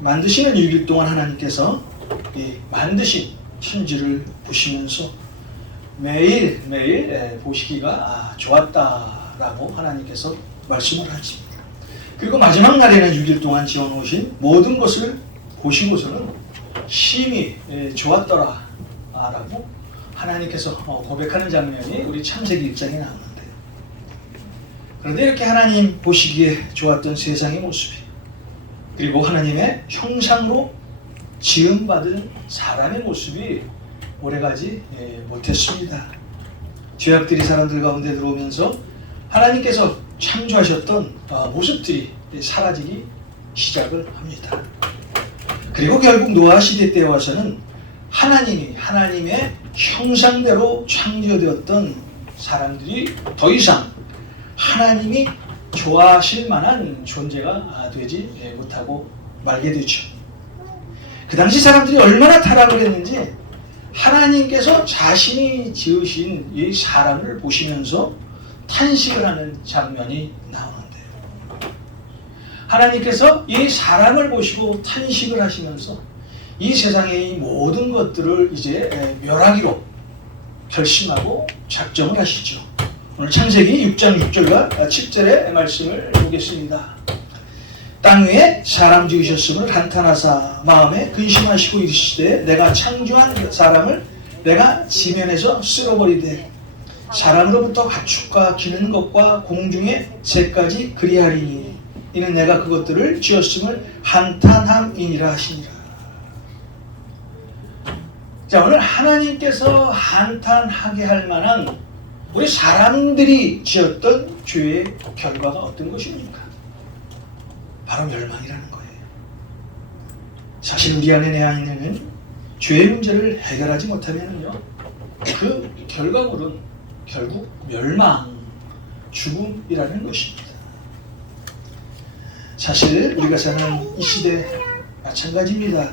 만드시는 6일 동안 하나님께서 이 만드신 천지를 보시면서 매일 매일 에, 보시기가 아, 좋았다라고 하나님께서 말씀을 하지. 그리고 마지막 날에는 6일 동안 지어놓으신 모든 것을 보시고서는 심히 에, 좋았더라라고 하나님께서 어, 고백하는 장면이 우리 창세기 1장에 나오는데요. 그런데 이렇게 하나님 보시기에 좋았던 세상의 모습이 그리고 하나님의 형상으로 지음받은 사람의 모습이 오래가지 예, 못했습니다. 죄악들이 사람들 가운데 들어오면서 하나님께서 창조하셨던 어, 모습들이 사라지기 시작을 합니다. 그리고 결국 노아 시대 때 와서는 하나님이 하나님의 형상대로 창조되었던 사람들이 더 이상 하나님이 좋아하실 만한 존재가 되지 못하고 말게 되죠. 그 당시 사람들이 얼마나 타락을 했는지 하나님께서 자신이 지으신 이 사람을 보시면서 탄식을 하는 장면이 나오는데요. 하나님께서 이 사람을 보시고 탄식을 하시면서 이 세상의 이 모든 것들을 이제 멸하기로 결심하고 작정을 하시죠. 오늘 창세기 6장 6절과 7절의 말씀을 보겠습니다. 땅 위에 사람 지으셨음을 한탄하사 마음에 근심하시고 이르시되 내가 창조한 사람을 내가 지면에서 쓸어버리되 사람으로부터 가축과 기는 것과 공중의 새까지 그리하리니 이는 내가 그것들을 지었음을 한탄함이니라 하시니라. 자 오늘 하나님께서 한탄하게 할 만한 우리 사람들이 지었던 죄의 결과가 어떤 것입니까? 바로 멸망이라는 거예요. 사실 우리 안에 내 안에는 죄의 문제를 해결하지 못하면요, 그 결과물은 결국 멸망, 죽음이라는 것입니다. 사실 우리가 사는 이 시대 마찬가지입니다.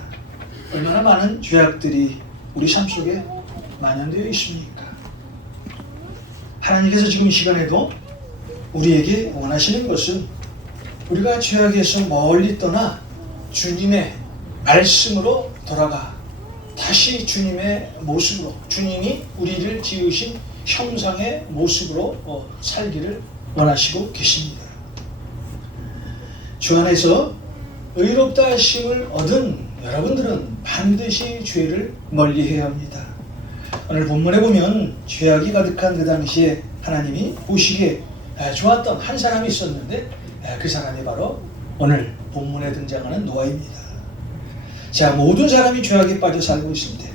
얼마나 많은 죄악들이 우리 삶 속에 만연되어 있습니까? 하나님께서 지금 이 시간에도 우리에게 원하시는 것은 우리가 죄악에서 멀리 떠나 주님의 말씀으로 돌아가 다시 주님의 모습으로 주님이 우리를 지으신 형상의 모습으로 어, 살기를 원하시고 계십니다. 주 안에서 의롭다 하심을 얻은 여러분들은 반드시 죄를 멀리해야 합니다. 오늘 본문에 보면 죄악이 가득한 그 당시에 하나님이 보시기에 좋았던 한 사람이 있었는데 그 사람이 바로 오늘 본문에 등장하는 노아입니다. 자, 모든 사람이 죄악에 빠져 살고 있습니다.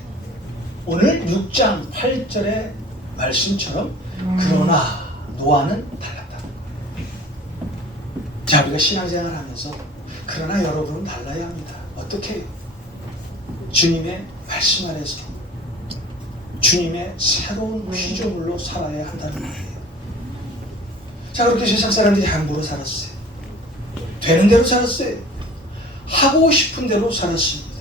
오늘 6장 8절의 말씀처럼 그러나 노아는 달랐다. 자, 우리가 신앙생활 하면서 그러나 여러분은 달라야 합니다. 어떻게 해요? 주님의 말씀 안에서 주님의 새로운 피조물로 살아야 한다는 거예요. 자, 그렇게 세상 사람들이 함부로 살았어요. 되는 대로 살았어요. 하고 싶은 대로 살았습니다.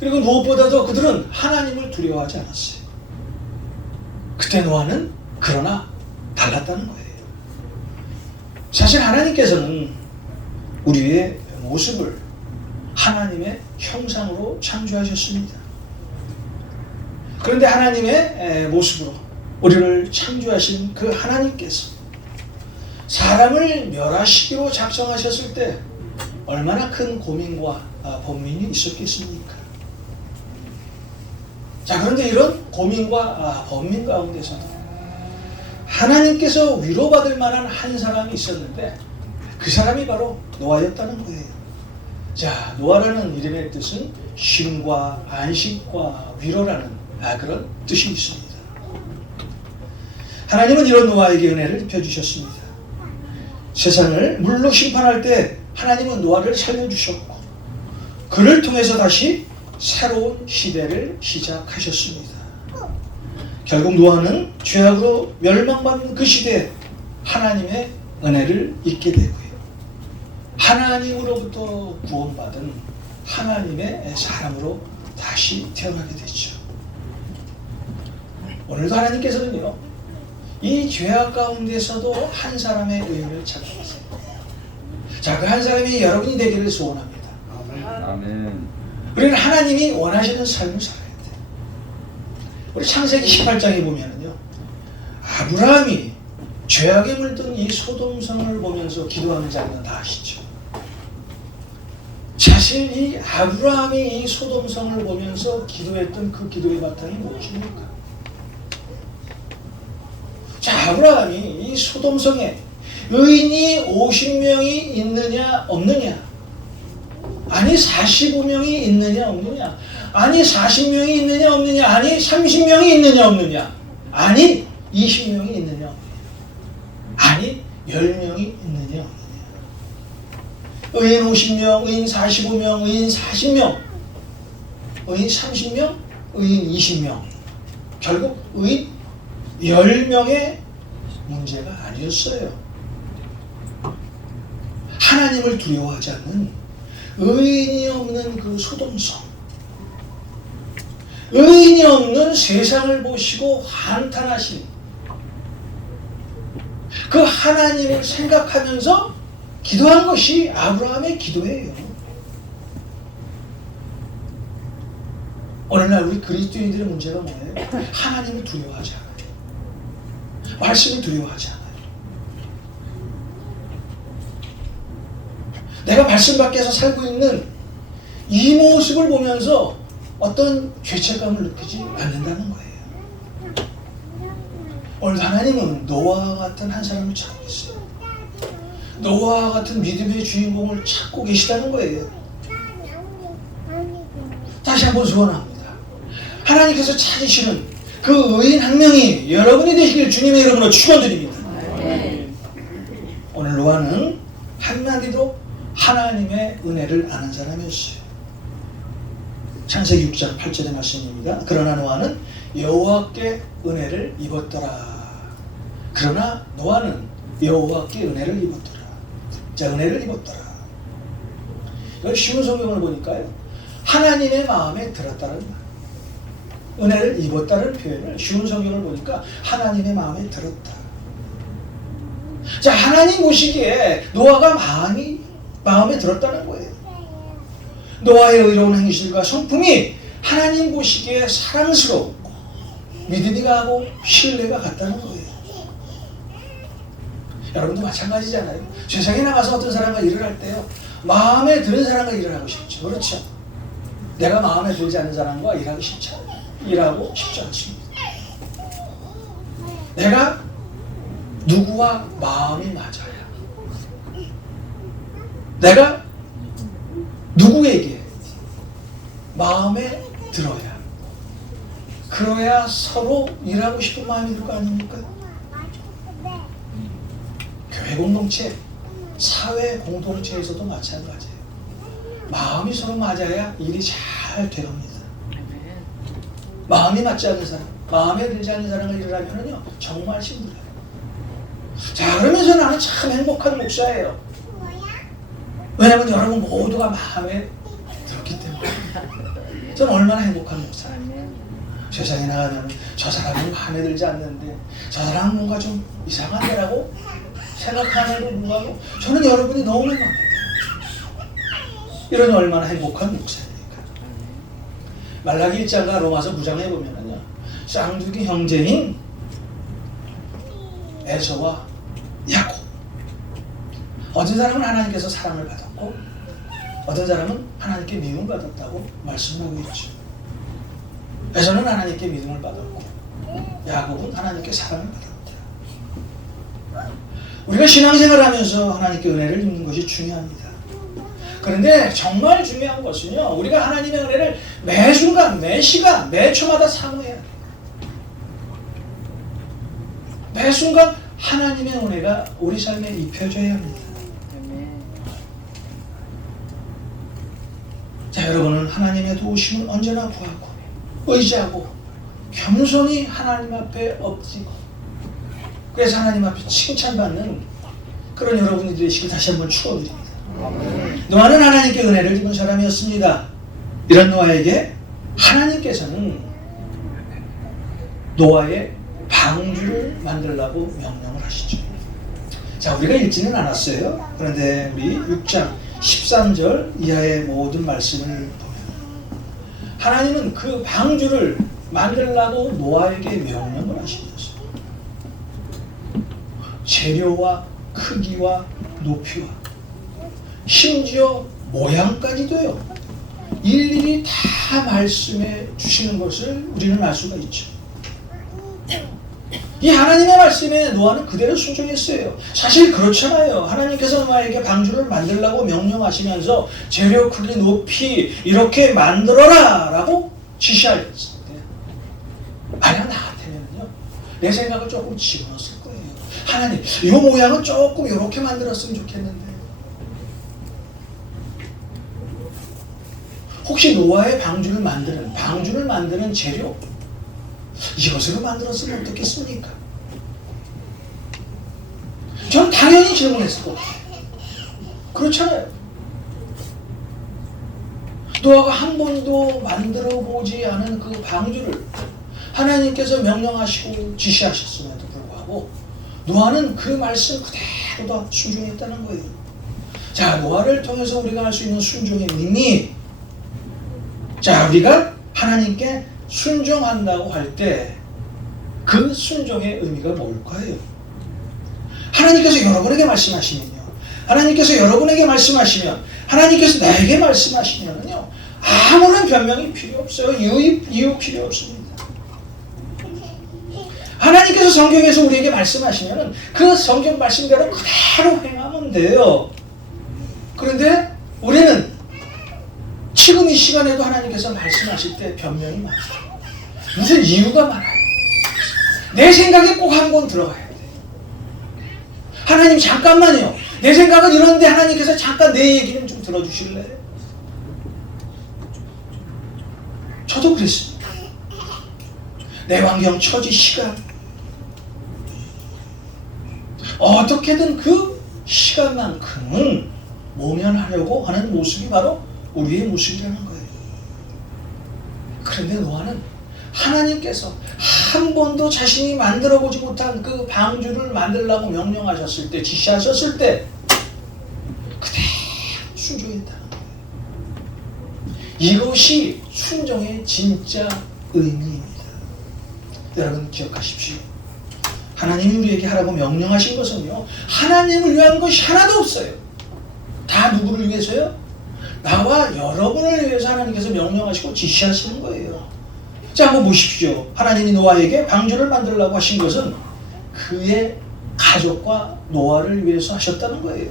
그리고 무엇보다도 그들은 하나님을 두려워하지 않았어요. 그때 노아는 그러나 달랐다는 거예요. 사실 하나님께서는 우리의 모습을 하나님의 형상으로 창조하셨습니다. 그런데 하나님의 모습으로 우리를 창조하신 그 하나님께서 사람을 멸하시기로 작정하셨을 때 얼마나 큰 고민과 번민이 있었겠습니까? 자, 그런데 이런 고민과 번민 가운데서도 하나님께서 위로받을 만한 한 사람이 있었는데 그 사람이 바로 노아였다는 거예요. 자, 노아라는 이름의 뜻은 쉼과 안식과 위로라는 그런 뜻이 있습니다. 하나님은 이런 노아에게 은혜를 펴주셨습니다. 세상을 물로 심판할 때 하나님은 노아를 살려주셨고 그를 통해서 다시 새로운 시대를 시작하셨습니다. 결국 노아는 죄악으로 멸망받는 그 시대에 하나님의 은혜를 잊게 되고요. 하나님으로부터 구원받은 하나님의 사람으로 다시 태어나게 되죠. 오늘도 하나님께서는요, 이 죄악 가운데서도 한 사람의 의를 찾아갔어요. 자, 그 한 사람이 여러분이 되기를 소원합니다. 아멘. 우리는 하나님이 원하시는 삶을 살아야 돼요. 우리 창세기 18장에 보면은요. 아브라함이 죄악에 물든 이 소돔성을 보면서 기도하는 장면 다 아시죠? 사실 이 아브라함이 이 소돔성을 보면서 기도했던 그 기도의 바탕이 무엇입니까? 자, 아브라함이 이 소돔성에 의인이 50명이 있느냐 없느냐? 아니 45명이 있느냐 없느냐? 아니 40명이 있느냐 없느냐? 아니 30명이 있느냐 없느냐? 아니 20명이 있느냐 없느냐? 아니 10명이 있느냐 없느냐? 의인 50명, 의인 45명, 의인 40명. 의인 30명, 의인 20명. 결국 의인 10명의 문제가 아니었어요 하나님을 두려워하지 않는 의인이 없는 그 소돔성 의인이 없는 세상을 보시고 한탄하신 그 하나님을 생각하면서 기도한 것이 아브라함의 기도예요. 오늘날 우리 그리스도인들의 문제가 뭐예요? 하나님을 두려워하지 않아요. 말씀을 두려워하지 않아요. 내가 말씀 밖에서 살고 있는 이 모습을 보면서 어떤 죄책감을 느끼지 않는다는 거예요. 오늘 하나님은 노아와 같은 한 사람을 찾고 있어요. 노아와 같은 믿음의 주인공을 찾고 계시다는 거예요. 다시 한번 소원합니다. 하나님께서 찾으시는 그 의인 한 명이 여러분이 되시길 주님의 이름으로 축원드립니다. 오늘 노아는 한마디도 하나님의 은혜를 아는 사람이었어요. 창세기 6장 8절의 말씀입니다. 그러나 노아는 여호와께 은혜를 입었더라. 그러나 노아는 여호와께 은혜를 입었더라. 자, 은혜를 입었더라. 이걸 쉬운 성경을 보니까요. 하나님의 마음에 들었다는 말. 은혜를 입었다는 표현을 쉬운 성경을 보니까 하나님의 마음에 들었다. 자, 하나님 보시기에 노아가 마음이 마음에 들었다는 거예요. 노아의 의로운 행실과 성품이 하나님 보시기에 사랑스럽고 믿음이 가고 신뢰가 갔다는 거예요. 여러분도 마찬가지잖아요. 세상에 나가서 어떤 사람과 일을 할 때요. 마음에 드는 사람과 일을 하고 싶죠. 그렇죠. 내가 마음에 들지 않는 사람과 일하기 싫죠. 일하고 싶지 않습니다. 내가 누구와 마음이 맞아야 내가 누구에게 마음에 들어야 그래야 서로 일하고 싶은 마음이 들 거 아닙니까? 교회 공동체, 사회 공동체에서도 마찬가지예요. 마음이 서로 맞아야 일이 잘 되갑니다. 마음이 맞지 않는 사람, 마음에 들지 않는 사람을 일을 하면요 정말 힘들어요. 자 그러면서 나는 참 행복한 목사예요. 왜냐면 여러분 모두가 마음에 들었기 때문에 저는 얼마나 행복한 목사예요. 세상에 나가면 저 사람은 마음에 들지 않는데 저 사람은 뭔가 좀 이상한데라고 생각하는데도 불구하고 저는 여러분이 너무 마음에 들어요. 이런 얼마나 행복한 목사입니까? 말라기 1장과 로마서 9장에 보면은요 쌍둥이 형제인 에서와 야곱 어떤 사람은 하나님께서 사랑을 받았고 어떤 사람은 하나님께 미움을 받았다고 말씀하고 있죠. 에서는 하나님께 믿음을 받았고 야곱은 하나님께 사랑을 받았다. 우리가 신앙생활을 하면서 하나님께 은혜를 입는 것이 중요합니다. 그런데 정말 중요한 것은요, 우리가 하나님의 은혜를 매 순간, 매 시간, 매 초마다 사모해야 돼요. 매 순간 하나님의 은혜가 우리 삶에 입혀져야 합니다. 자, 여러분은 하나님의 도우심을 언제나 구하고, 의지하고, 겸손히 하나님 앞에 엎지고, 그래서 하나님 앞에 칭찬받는 그런 여러분이 되시길 다시 한번 축원드립니다. 노아는 하나님께 은혜를 입은 사람이었습니다. 이런 노아에게 하나님께서는 노아의 방주를 만들라고 명령을 하시죠. 자, 우리가 읽지는 않았어요. 그런데 우리 6장 13절 이하의 모든 말씀을 보면 하나님은 그 방주를 만들라고 노아에게 명령을 하십니다. 재료와 크기와 높이와 심지어 모양까지도요. 일일이 다 말씀해 주시는 것을 우리는 알 수가 있죠. 이 하나님의 말씀에 노아는 그대로 순종했어요. 사실 그렇잖아요. 하나님께서 노아에게 방주를 만들라고 명령하시면서 재료 크기 높이 이렇게 만들어라 라고 지시하셨어요. 만약 나 같으면요. 내 생각을 조금 집어넣었을 거예요. 하나님, 이 모양은 조금 이렇게 만들었으면 좋겠는데. 혹시 노아의 방주를 만드는 방주를 만드는 재료 이것으로 만들었으면 어떻겠습니까? 전 당연히 질문했을 거예요. 그렇잖아요. 노아가 한 번도 만들어 보지 않은 그 방주를 하나님께서 명령하시고 지시하셨음에도 불구하고 노아는 그 말씀 그대로 다 순종했다는 거예요. 자, 노아를 통해서 우리가 할 수 있는 순종의 의미. 자, 우리가 하나님께 순종한다고 할 때 그 순종의 의미가 뭘까요? 하나님께서 여러분에게 말씀하시면요. 하나님께서 여러분에게 말씀하시면 하나님께서 나에게 말씀하시면요. 아무런 변명이 필요 없어요. 이유, 이유 필요 없습니다. 하나님께서 성경에서 우리에게 말씀하시면 그 성경 말씀대로 그대로 행하면 돼요. 그런데 우리는 지금 이 시간에도 하나님께서 말씀하실 때 변명이 많아요. 무슨 이유가 많아요. 내 생각에 꼭 한 번 들어가야 돼. 하나님 잠깐만요. 내 생각은 이런데 하나님께서 잠깐 내 얘기는 좀 들어주실래요? 저도 그랬습니다. 내 환경, 처지, 시간. 어떻게든 그 시간만큼은 모면하려고 하는 모습이 바로 우리의 모습이라는 거예요. 그런데 노아는 하나님께서 한 번도 자신이 만들어 보지 못한 그 방주를 만들라고 명령하셨을 때, 지시하셨을 때, 그대로 순종했다는 거예요. 이것이 순종의 진짜 의미입니다. 여러분 기억하십시오. 하나님이 우리에게 하라고 명령하신 것은요, 하나님을 위한 것이 하나도 없어요. 다 누구를 위해서요? 나와 여러분을 위해서 하나님께서 명령하시고 지시하시는 거예요. 자, 한번 보십시오. 하나님이 노아에게 방주를 만들라고 하신 것은 그의 가족과 노아를 위해서 하셨다는 거예요.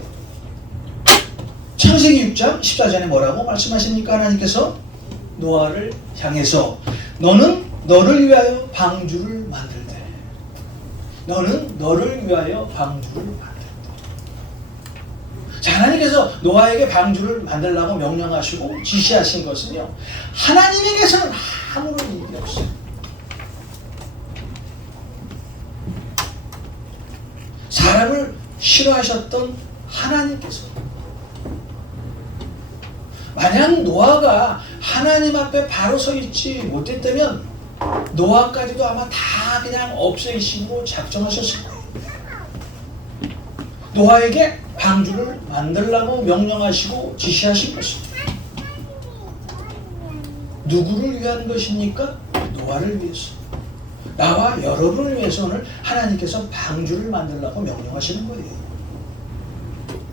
창세기 6장 14절에 뭐라고 말씀하십니까? 하나님께서 노아를 향해서 너는 너를 위하여 방주를 만들되 너는 너를 위하여 방주를 만들되 자, 하나님께서 노아에게 방주를 만들라고 명령하시고 지시하신 것은요. 하나님에게서는 아무런 일이 없어요. 사람을 싫어하셨던 하나님께서 만약 노아가 하나님 앞에 바로 서 있지 못했다면 노아까지도 아마 다 그냥 없애시고 작정하셨을 거예요. 노아에게 방주를 만들라고 명령하시고 지시하신 것입니다. 누구를 위한 것입니까? 노아를 위해서. 나와 여러분을 위해서 오늘 하나님께서 방주를 만들라고 명령하시는 거예요.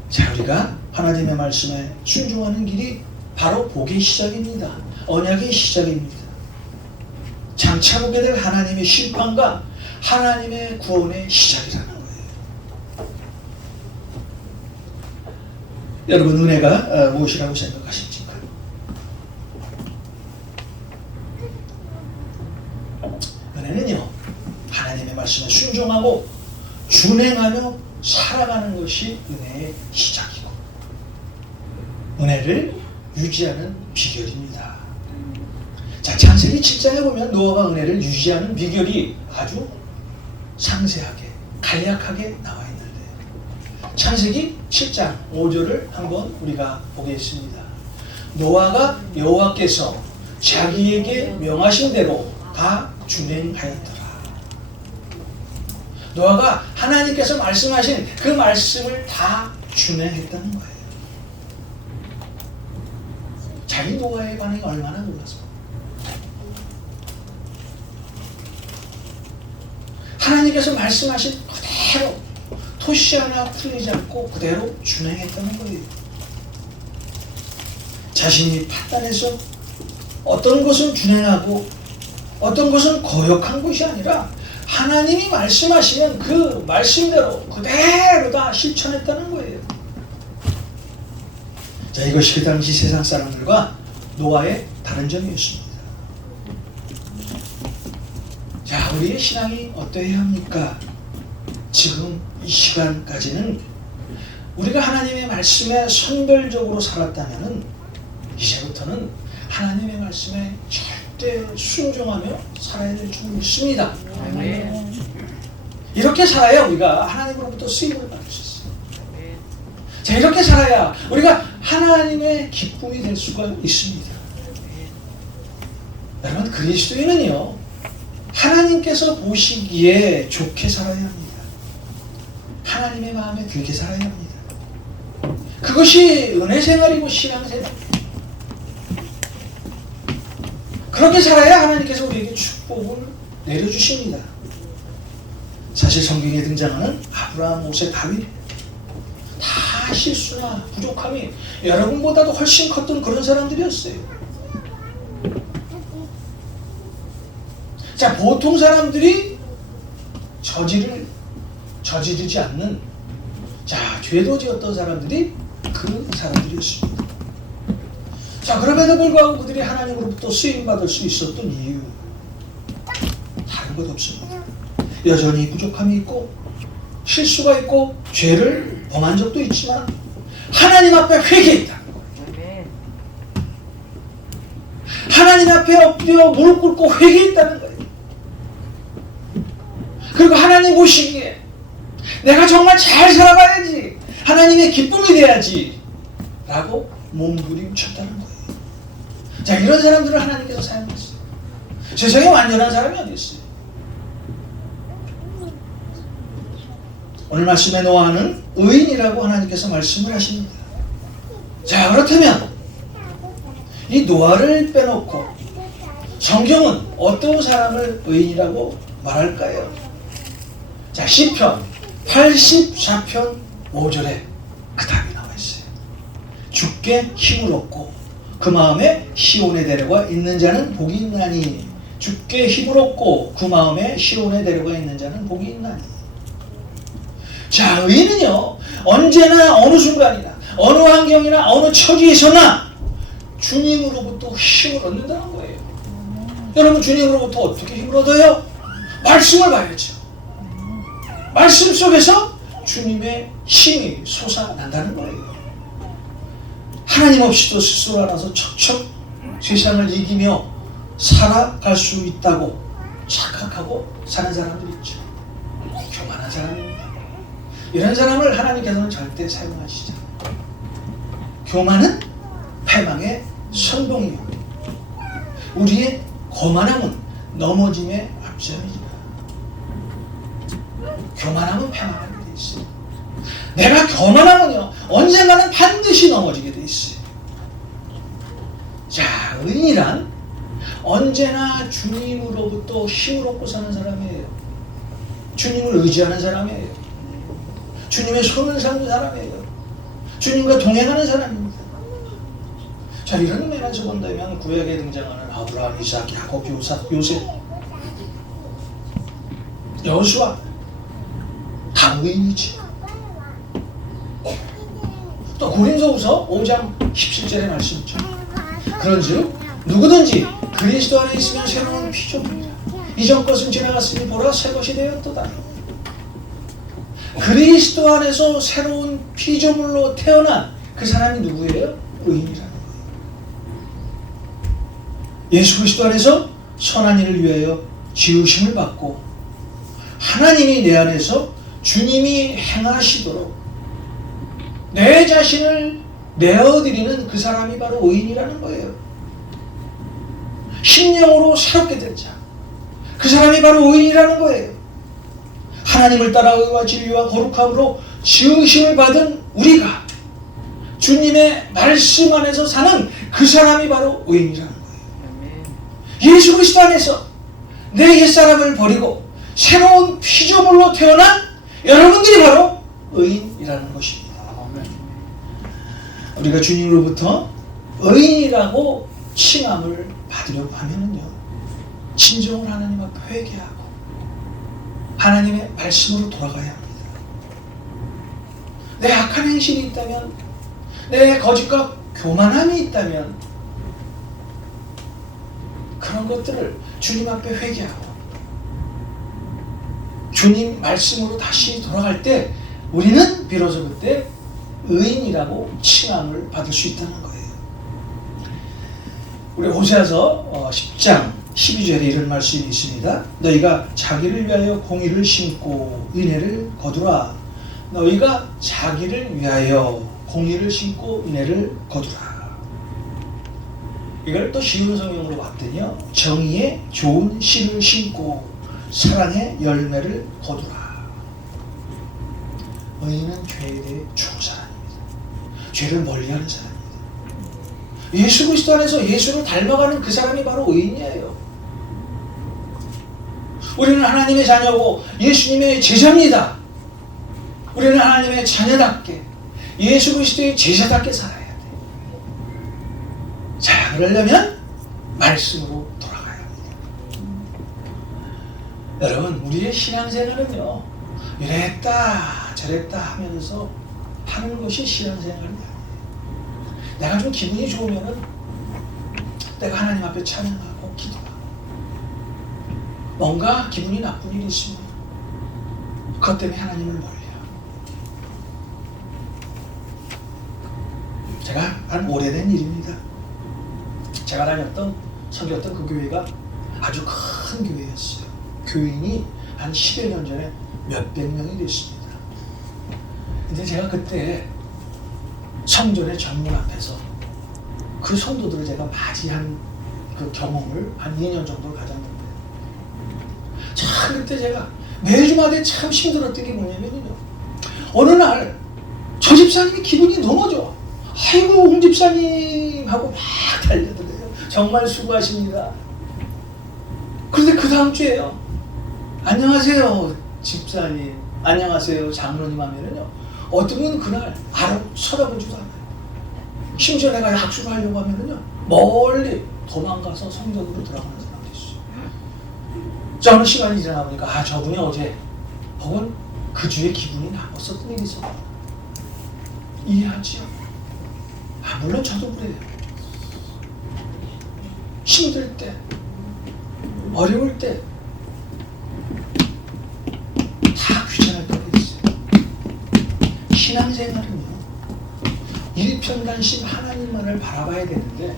자, 우리가 하나님의 말씀에 순종하는 길이 바로 복의 시작입니다. 언약의 시작입니다. 장차 보게 될 하나님의 심판과 하나님의 구원의 시작이라는 거예요. 여러분 은혜가 어, 무엇이라고 생각하십니까? 은혜는요 하나님의 말씀에 순종하고 준행하며 살아가는 것이 은혜의 시작이고 은혜를 유지하는 비결입니다. 자 창세기 7장에 보면 노아가 은혜를 유지하는 비결이 아주 상세하게 간략하게 나와 있는데 창세기 7장 5절을 한번 우리가 보겠습니다. 노아가 여호와께서 자기에게 명하신 대로 다 준행하였더라. 노아가 하나님께서 말씀하신 그 말씀을 다 준행했다는 거예요. 자기 노아의 반응이 얼마나 놀랐어. 하나님께서 말씀하신 그대로 토시 하나 풀리지 않고 그대로 준행했다는 거예요. 자신이 판단해서 어떤 것은 준행하고 어떤 것은 거역한 것이 아니라 하나님이 말씀하시면 그 말씀대로 그대로 다 실천했다는 거예요. 자, 이것이 그 당시 세상 사람들과 노아의 다른 점이었습니다. 자, 우리의 신앙이 어떠해야 합니까? 지금 이 시간까지는 우리가 하나님의 말씀에 선별적으로 살았다면은 이제부터는 하나님의 말씀에 절대 순종하며 살아야 될 줄 믿습니다. 아멘. 이렇게 살아야 우리가 하나님으로부터 수입을 받을 수 있어요. 자, 이렇게 살아야 우리가 하나님의 기쁨이 될 수가 있습니다. 여러분, 그리스도인은요, 하나님께서 보시기에 좋게 살아야 합니다. 하나님의 마음에 들게 살아야 합니다. 그것이 은혜 생활이고 신앙 생활입니다. 그렇게 살아야 하나님께서 우리에게 축복을 내려주십니다. 사실 성경에 등장하는 아브라함, 모세, 다윗 다 실수나 부족함이 여러분보다도 훨씬 컸던 그런 사람들이었어요. 자, 보통 사람들이 저지를 저지르지 않는 자, 죄도 지었던 사람들이 그 사람들이었습니다. 자, 그럼에도 불구하고 그들이 하나님으로부터 쓰임 받을 수 있었던 이유 다른 것 없습니다. 여전히 부족함이 있고 실수가 있고 죄를 범한 적도 있지만 하나님 앞에 회개했다. 하나님 앞에 엎드려 무릎 꿇고 회개했다는 거예요. 그리고 하나님 보시기에 내가 정말 잘 살아가야지 하나님의 기쁨이 돼야지 라고 몸부림쳤다는 거예요. 자 이런 사람들을 하나님께서 사용했어요. 세상에 완전한 사람이 어디 있어요? 오늘 말씀에 노아는 의인이라고 하나님께서 말씀을 하십니다. 자 그렇다면 이 노아를 빼놓고 성경은 어떤 사람을 의인이라고 말할까요? 자, 시편 84편 5절에 그 답이 나와 있어요. 주께 힘을 얻고 그 마음에 시온에 데려가 있는 자는 복이 있나니 주께 힘을 얻고 그 마음에 시온에 데려가 있는 자는 복이 있나니 자, 의인은요 언제나 어느 순간이나 어느 환경이나 어느 처지에서나 주님으로부터 힘을 얻는다는 거예요. 여러분 주님으로부터 어떻게 힘을 얻어요? 말씀을 봐야죠. 말씀 속에서 주님의 힘이 솟아난다는 거예요. 하나님 없이도 스스로 알아서 척척 세상을 이기며 살아갈 수 있다고 착각하고 사는 사람들 있죠. 교만한 사람입니다. 이런 사람을 하나님께서는 절대 사용하시지 않아요. 교만은 패망의 선봉이요. 우리의 거만함은 넘어짐의 앞장이다. 교만함은 패망하게 돼 있어요. 내가 교만하면요 언젠가는 반드시 넘어지게 돼 있어요. 자, 의인이란 언제나 주님으로부터 힘을 얻고 사는 사람이에요. 주님을 의지하는 사람이에요. 주님의 손을 잡는 사람이에요. 주님과 동행하는 사람입니다. 자 이런 면에서 본다면 구약에 등장하는 아브라함, 이삭, 야곱, 요사, 여수와 다 의인이지. 또 고린도후서 5장 17절의 말씀이죠. 그런즉 누구든지 그리스도 안에 있으면 새로운 피조물이라. 이전 것은 지나갔으니 보라 새 것이 되었도다. 그리스도 안에서 새로운 피조물로 태어난 그 사람이 누구예요? 의인이라는 거예요. 예수 그리스도 안에서 선한 일을 위하여 지으심을 받고 하나님이 내 안에서 주님이 행하시도록 내 자신을 내어드리는 그 사람이 바로 의인이라는 거예요. 심령으로 새롭게 된 자. 그 사람이 바로 의인이라는 거예요. 하나님을 따라 의와 진리와 거룩함으로 지으심을 받은 우리가 주님의 말씀 안에서 사는 그 사람이 바로 의인이라는 거예요. 예수 그리스도 안에서 내 옛사람을 버리고 새로운 피조물로 태어난 여러분들이 바로 의인이라는 것입니다. 우리가 주님으로부터 의인이라고 칭함을 받으려고 하면은요, 진정으로 하나님 앞에 회개하고 하나님의 말씀으로 돌아가야 합니다. 내 악한 행실이 있다면, 내 거짓과 교만함이 있다면, 그런 것들을 주님 앞에 회개하고 주님 말씀으로 다시 돌아갈 때 우리는 비로소 그때 의인이라고 칭함을 받을 수 있다는 거예요. 우리 호세아서 10장 12절에 이런 말씀이 있습니다. 너희가 자기를 위하여 공의를 심고 은혜를 거두라. 너희가 자기를 위하여 공의를 심고 은혜를 거두라. 이걸 또 쉬운 성경으로 봤더니요. 정의의 좋은 씨를 심고 사랑의 열매를 거두라. 의인은 죄에 대해 죽은 사람입니다. 죄를 멀리하는 사람입니다. 예수 그리스도 안에서 예수를 닮아가는 그 사람이 바로 의인이에요. 우리는 하나님의 자녀고 예수님의 제자입니다. 우리는 하나님의 자녀답게 예수 그리스도의 제자답게 살아야 돼요. 자, 그러려면 말씀으로 합니다. 여러분, 우리의 신앙생활은요, 이랬다 저랬다 하면서 하는 것이 신앙생활이 아니에요. 내가 좀 기분이 좋으면은 내가 하나님 앞에 찬양하고 기도하고 뭔가 기분이 나쁜 일이 있으면 그것 때문에 하나님을 멀리하고 제가 한 오래된 일입니다. 제가 다녔던 섬겼던 그 교회가 아주 큰 교회였어요. 교인이 한 10여 년 전에 몇백 명이 됐습니다. 근데 제가 그때 성전의 정문 앞에서 그 성도들을 제가 맞이한 그 경험을 한 2년 정도 가졌는데 참 그때 제가 매주마다 참 힘들었던 게 뭐냐면요 어느 날 저 집사님이 기분이 너무 좋아. 아이고 홍 집사님 하고 막 달려들어요. 정말 수고하십니다. 그런데 그 다음 주에요 안녕하세요 집사님. 안녕하세요 장로님 하면은요 어떤 분은 그날 알아 쳐다보지도 않아요. 심지어 내가 약속을 하려고 하면은요 멀리 도망가서 성전으로 들어가는 사람도 있어요. 자 어느 시간이 지나 보니까 아 저분이 어제 혹은 그 주에 기분이 나빴었던 일이 있었다. 이해하지요. 아 물론 저도 그래요. 힘들 때 어려울 때 다 귀찮을 때가 있어요. 신앙생활은요, 일편단심 하나님만을 바라봐야 되는데,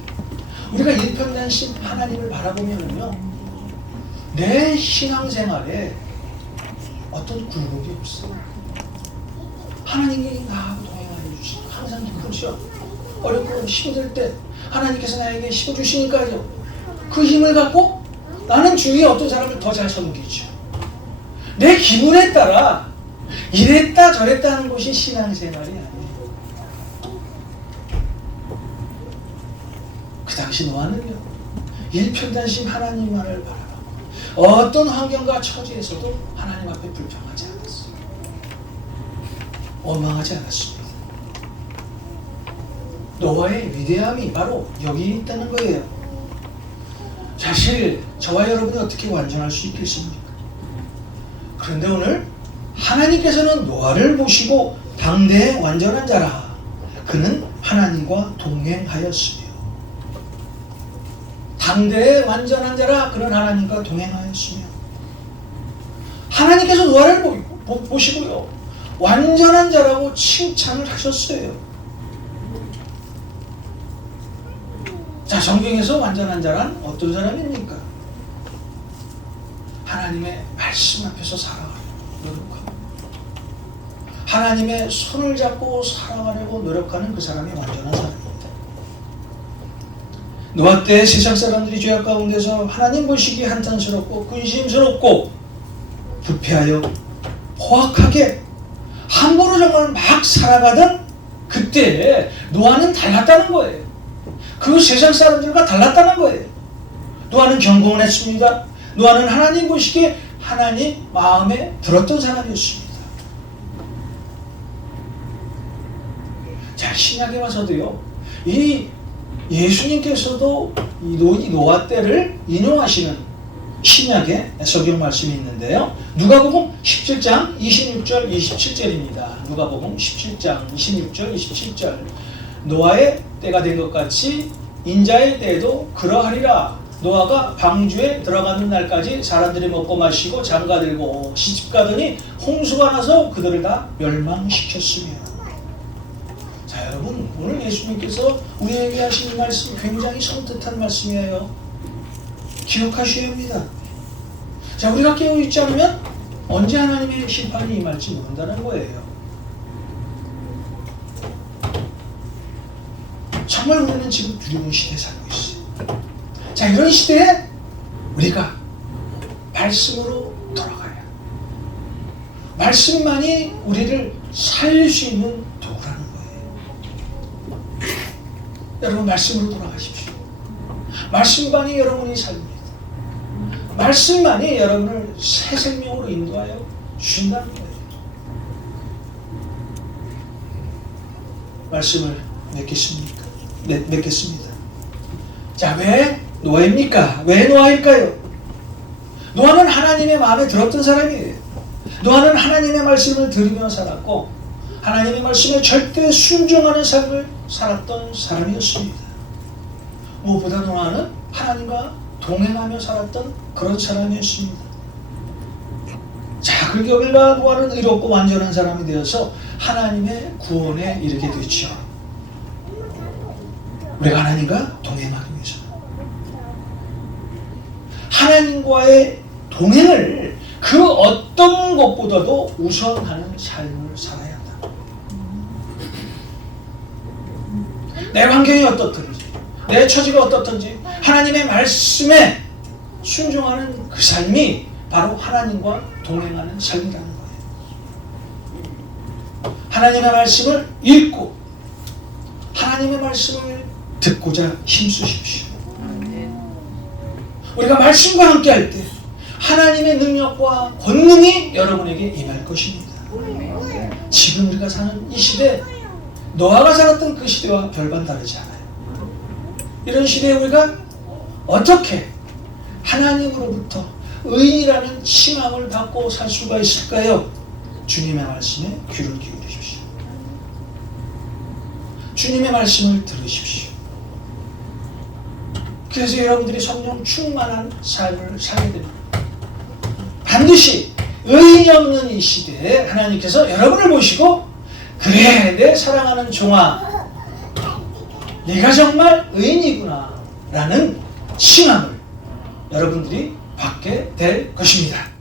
우리가 일편단심 하나님을 바라보면은요, 내 신앙생활에 어떤 굴곡이 없어요. 하나님이 나하고 동행하여 주시고, 항상 그렇죠. 어렵고 힘들 때, 하나님께서 나에게 힘을 주시니까요, 그 힘을 갖고 나는 주위에 어떤 사람을 더 잘 섬기죠. 내 기분에 따라 이랬다 저랬다 하는 것이 신앙생활이 아니에요. 그 당시 노아는요. 일편단심 하나님만을 바라보고 어떤 환경과 처지에서도 하나님 앞에 불평하지 않았어요. 원망하지 않았습니다. 노아의 위대함이 바로 여기 있다는 거예요. 사실 저와 여러분이 어떻게 완전할 수 있겠습니까? 그런데 오늘 하나님께서는 노아를 보시고 당대의 완전한 자라. 그는 하나님과 동행하였으며 당대의 완전한 자라. 그는 하나님과 동행하였으며 하나님께서 노아를 보, 보, 보시고요. 완전한 자라고 칭찬을 하셨어요. 자 성경에서 완전한 자란 어떤 사람입니까? 하나님의 말씀 앞에서 살아가려고 노력하고 하나님의 손을 잡고 살아가려고 노력하는 그 사람이 완전한 사람입니다. 노아 때 세상 사람들이 죄악 가운데서 하나님 보시기에 한탄스럽고 근심스럽고 부패하여 호악하게 함부로 정말 막 살아가던 그때 노아는 달랐다는 거예요. 그 세상 사람들과 달랐다는 거예요. 노아는 경공을 했습니다. 노아는 하나님 보시기에 하나님 마음에 들었던 사람이었습니다. 자, 신약에 와서도요, 이 예수님께서도 이 노아 때를 인용하시는 신약의 성경 말씀이 있는데요. 누가복음 17장 26절 27절입니다. 누가복음 17장 26절 27절 노아의 때가 된 것 같이 인자의 때에도 그러하리라. 노아가 방주에 들어가는 날까지 사람들이 먹고 마시고 장가들고 시집 가더니 홍수가 나서 그들을 다 멸망시켰으며 자 여러분 오늘 예수님께서 우리에게 하신 말씀 굉장히 섬뜩한 말씀이에요. 기억하셔야 합니다. 자 우리가 깨어 있지 않으면 언제 하나님의 심판이 임할지 모른다는 거예요. 정말 우리는 지금 두려운 시대에 살고 있어요. 자 이런 시대에 우리가 말씀으로 돌아가야 말씀만이 우리를 살릴 수 있는 도구라는 거예요. 여러분 말씀으로 돌아가십시오. 말씀만이 여러분이 살립니다. 말씀만이 여러분을 새 생명으로 인도하여 주신다는 거예요. 말씀을 맺겠습니까? 맺, 맺겠습니다. 자, 왜 노아입니까? 왜 노아일까요? 노아는 하나님의 마음에 들었던 사람이에요. 노아는 하나님의 말씀을 들으며 살았고 하나님의 말씀에 절대 순종하는 삶을 살았던 사람이었습니다. 무엇보다 노아는 하나님과 동행하며 살았던 그런 사람이었습니다. 자, 그 결과 노아는 의롭고 완전한 사람이 되어서 하나님의 구원에 이르게 되죠. 우리가 하나님과 동행하기. 하나님과의 동행을 그 어떤 것보다도 우선하는 삶을 살아야 한다. 내 환경이 어떻든지, 내 처지가 어떻든지, 하나님의 말씀에 순종하는 그 삶이 바로 하나님과 동행하는 삶이라는 거예요. 하나님의 말씀을 읽고, 하나님의 말씀을 듣고자 힘쓰십시오. 우리가 말씀과 함께 할 때 하나님의 능력과 권능이 여러분에게 임할 것입니다. 지금 우리가 사는 이 시대, 노아가 살았던 그 시대와 별반 다르지 않아요. 이런 시대에 우리가 어떻게 하나님으로부터 의인이라는 칭함을 받고 살 수가 있을까요? 주님의 말씀에 귀를 기울이십시오. 주님의 말씀을 들으십시오. 그래서 여러분들이 성령 충만한 삶을 살게 됩니다. 반드시 의인이 없는 이 시대에 하나님께서 여러분을 보시고 그래 내 사랑하는 종아 네가 정말 의인이구나 라는 칭함을 여러분들이 받게 될 것입니다.